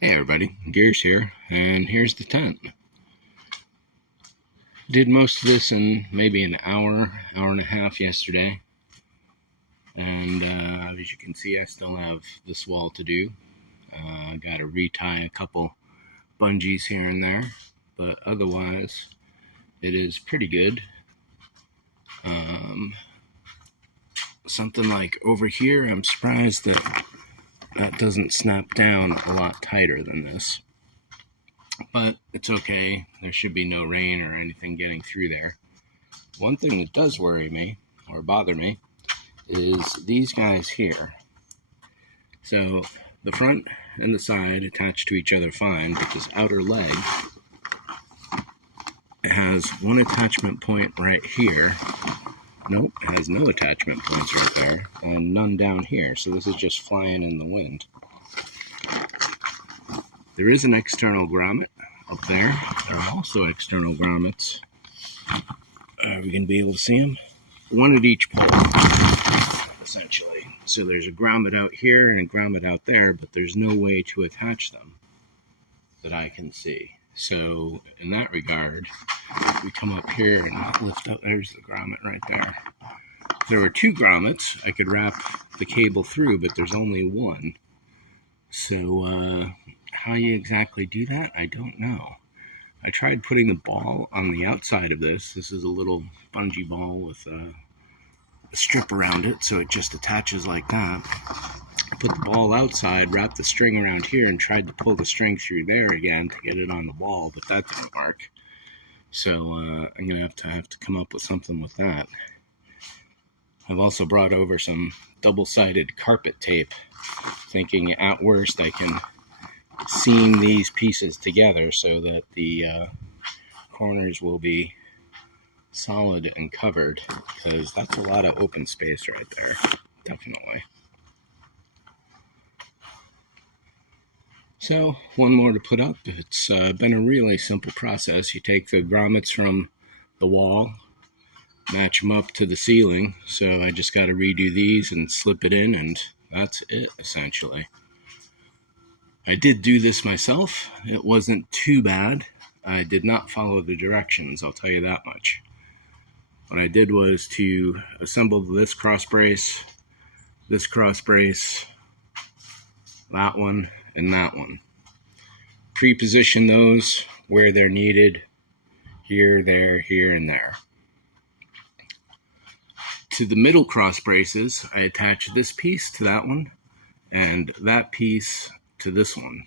Hey everybody, Gears here, and here's the tent. Did most of this in maybe an hour and a half yesterday, and as you can see I still have this wall to do. Got to retie a couple bungees here and there, but otherwise it is pretty good. Something like over here, I'm surprised that doesn't snap down a lot tighter than this. But it's okay, there should be no rain or anything getting through there. One thing that does worry me, or bother me, is these guys here. So the front and the side attach to each other fine, but this outer leg, it has one attachment point right here. Nope, it has no attachment points right there, and none down here, so this is just flying in the wind. There is an external grommet up there. There are also external grommets. Are we going to be able to see them? One at each pole, essentially. So there's a grommet out here and a grommet out there, but there's no way to attach them that I can see. So in that regard, we come up here and lift up. There's the grommet right there. If there were two grommets, I could wrap the cable through, but there's only one. So how you exactly do that, I don't know. I tried putting the ball on the outside of this. This is a little bungee ball with a strip around it, so it just attaches like that. I put the ball outside, wrapped the string around here, and tried to pull the string through there again to get it on the wall, but that didn't work. So I'm going to have to come up with something with that. I've also brought over some double-sided carpet tape, thinking at worst I can seam these pieces together so that the corners will be solid and covered, because that's a lot of open space right there, definitely. So one more to put up. It's been a really simple process. You take the grommets from the wall, match them up to the ceiling, so I just got to redo these and slip it in, and that's it essentially. I did do this myself. It wasn't too bad. I did not follow the directions, I'll tell you that much. What I did was to assemble this cross brace, that one, and that one. Pre-position those where they're needed, here, there, here, and there. To the middle cross braces, I attached this piece to that one, and that piece to this one.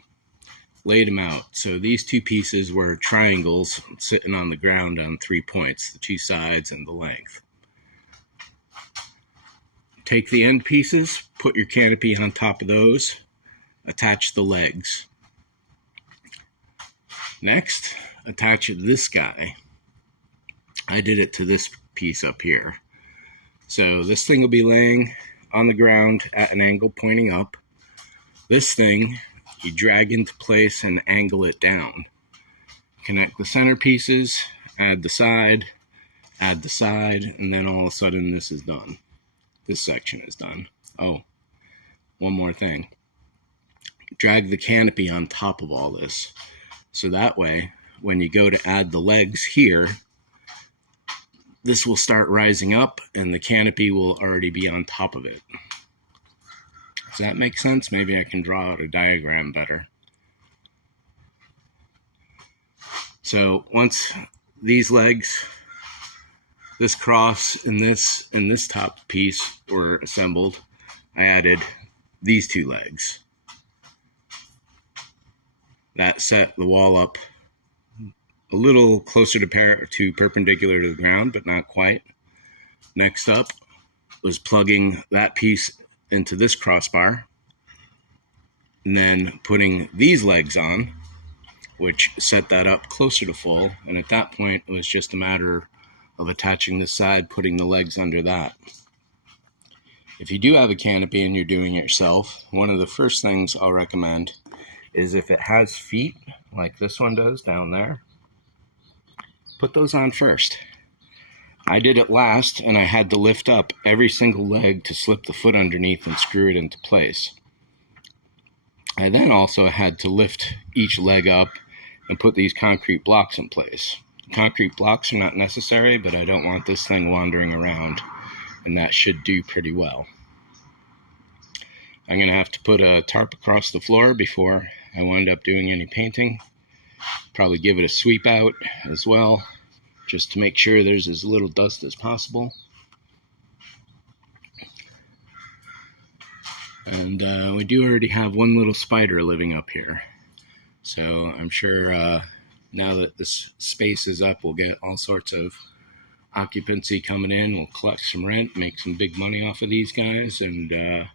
Laid them out. So these two pieces were triangles sitting on the ground on 3 points, the two sides and the length. Take the end pieces, put your canopy on top of those, attach the legs. Next, attach this guy. I did it to this piece up here. So this thing will be laying on the ground at an angle pointing up. This thing, you drag into place and angle it down. Connect the center pieces, add the side, and then all of a sudden this is done. This section is done. Oh, one more thing. Drag the canopy on top of all this. So that way, when you go to add the legs here, this will start rising up and the canopy will already be on top of it. Does that make sense? Maybe I can draw out a diagram better. So once these legs, this cross and this top piece were assembled, I added these two legs. That set the wall up a little closer to perpendicular to the ground, but not quite. Next up was plugging that piece into this crossbar, and then putting these legs on, which set that up closer to full, and at that point it was just a matter of attaching the side, putting the legs under that. If you do have a canopy and you're doing it yourself, one of the first things I'll recommend is if it has feet, like this one does down there, put those on first. I did it last, and I had to lift up every single leg to slip the foot underneath and screw it into place. I then also had to lift each leg up and put these concrete blocks in place. Concrete blocks are not necessary, but I don't want this thing wandering around, and that should do pretty well. I'm going to have to put a tarp across the floor before I wind up doing any painting. Probably give it a sweep out as well, just to make sure there's as little dust as possible. And we do already have one little spider living up here. So I'm sure now that this space is up, we'll get all sorts of occupancy coming in. We'll collect some rent, make some big money off of these guys, and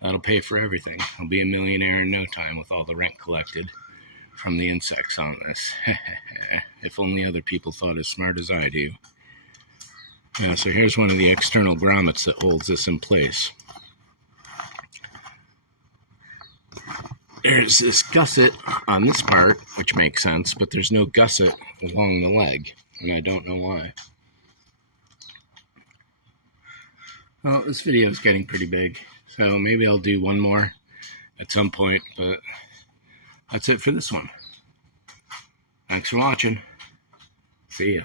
that'll pay for everything. I'll be a millionaire in no time with all the rent collected from the insects on this. If only other people thought as smart as I do. Yeah, so here's one of the external grommets that holds this in place. There's this gusset on this part, which makes sense, but there's no gusset along the leg, and I don't know why. Well, this video is getting pretty big, so maybe I'll do one more at some point, but that's it for this one. Thanks for watching. See ya.